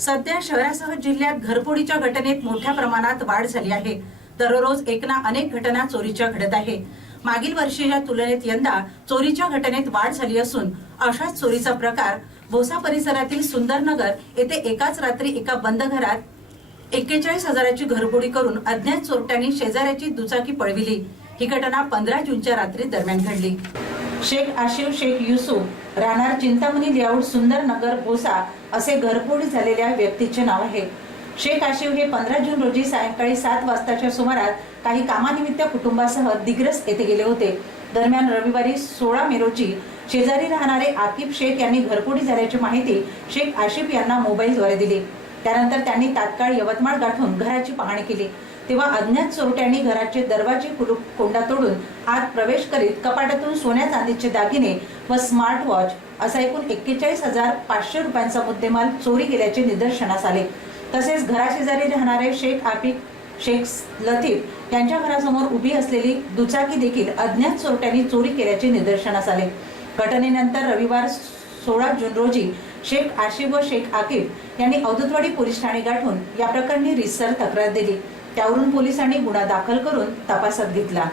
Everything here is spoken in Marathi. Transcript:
सध्या शहरासह जिल्ह्यात घरफोडीच्या घटनेत मोठ्या प्रमाणात वाढ झाली आहे. दररोज एक ना अनेक घटना चोरीच्या घडत आहे. मागील वर्षीच्या तुलनेत यंदा चोरीच्या घटनेत वाढ झाली असून अशाच चोरीचा प्रकार भोसा परिसरातील सुंदरनगर येथे एकाच रात्री एका बंद घरात एक्केचाळीस हजाराची घरफोडी करून अज्ञात चोरट्यांनी शेजाऱ्याची दुचाकी पळविली. ही घटना पंधरा जूनच्या रात्री दरम्यान घडली. शेख आशिव शेख युसुफ राहणार चिंतामणी लेआउट सुंदर नगर भोसा असे घरपोडी झालेल्या व्यक्तीचे नाव आहे. शेख आशिव हे पंधरा जून रोजी सायंकाळी सात वाजताच्या सुमारास काही कामानिमित्त कुटुंबासह दिग्रस येथे गेले होते. दरम्यान रविवारी सोळा मे रोजी शेजारी राहणारे आकिब शेख यांनी घरपोडी झाल्याची माहिती शेख आशिफ यांना मोबाईलद्वारे दिली. त्यानंतर त्यांनी तात्काळ यवतमाळ गाठून घराची पाहणी केली. तेव्हा अज्ञात चोरट्यांनी घराचे दरवाजे कुलूप कोंडा तोडून आत प्रवेश करीत कपाटातून सोन्या चांदीचे दागिने व स्मार्ट वॉच असा एकूण एक्केचाळीस हजार पाचशे रुपयांचा मुद्देमाल चोरी गेल्याचे निदर्शनास आले. तसेच घराशेजारी राहणारे शेख आपिक शेख लतीफ यांच्या घरासमोर उभी असलेली दुचाकी देखील अज्ञात चोरट्यांनी चोरी केल्याचे निदर्शनास आले. घटनेनंतर रविवार सोळा जून रोजी शेख आशिफ व शेख आकिब यांनी औदुतवाडी पोलीस ठाणे गाठून या प्रकरणी रिसर तक्रार दिली. त्यावरून पोलिसांनी गुन्हा दाखल करून तपासात घेतला.